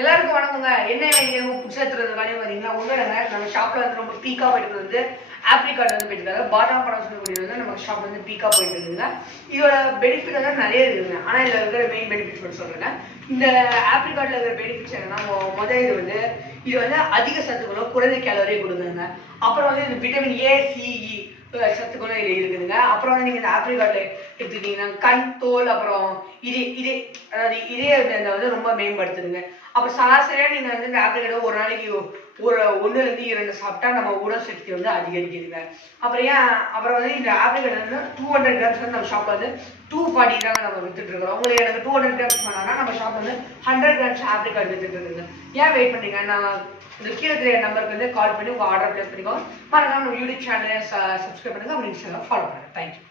எல்லாருக்கும் வணக்கங்க. என்ன நீங்க புதுசாக எடுத்துறதுக்கானே வரீங்களா? ஒன்றும் நம்ம ஷாப்ல வந்து ரொம்ப பீக்கா போயிட்டு வந்து ஆப்ரிகாட் வந்து போயிட்டு இருக்காங்க. பாதாம் பழம் சொல்லக்கூடிய வந்து நம்ம ஷாப் வந்து பீக்கா போயிட்டு இருக்குங்க. இதோட பெனிஃபிட் வந்து நிறைய இருக்குங்க. ஆனால் இதில் இருக்கிற மெயின் பெனிஃபிட்ஸ் மட்டும் சொல்றேன். இந்த ஆப்ரிகாட்ல இருக்கிற பெனிஃபிட்ஸ் என்னன்னா, முதல் இது வந்து அதிக சத்துக்களும் குறைந்த கேலரி கொடுக்குதுங்க. அப்புறம் வந்து இது விட்டமின் ஏ சிஇ சத்துக்களும் இதில் இருக்குதுங்க. அப்புறம் வந்து நீங்கள் இந்த ஆப்ரிகாட்ல எடுத்துக்கிட்டீங்கன்னா கண் தோல் அப்புறம் அதாவது இதயத்தை வந்து ரொம்ப மேம்படுத்துதுங்க. அப்போ சராசரியாக நீங்கள் வந்து இந்த ஆப்ரிகாட்டை ஒரு நாளைக்கு ஒரு 1-2 சாப்பிட்டா நம்ம உடல் சக்தி வந்து அதிகரிக்குதுங்க. அப்புறம் வந்து இந்த ஆப்ரிகாட் வந்து 200 கிராம்ஸ் வந்து நம்ம ஷாப்ல வந்து 240 தாங்க நம்ம வித்துட்டு இருக்கிறோம். உங்களுக்கு எனக்கு 200 கிராம்ஸ் பண்ணாங்கன்னா நம்ம ஷாப் வந்து 100 கிராம்ஸ் ஆப்ரிகாட் வித்துட்டு இருக்குங்க. ஏன் வெயிட் பண்ணுறீங்க? நான் இந்த கீழே தெரிய நம்பருக்கு வந்து கால் பண்ணி உங்கள் ஆர்டர் பிளேஸ் பண்ணிக்கோங்க. மறக்காம நம்ம யூடியூப் சேனலை சப்ஸ்கிரைப் பண்ணுங்க, அப்படி இன்ஸ்டாகிராம் ஃபாலோ பண்ணுங்க. தேங்க்யூ.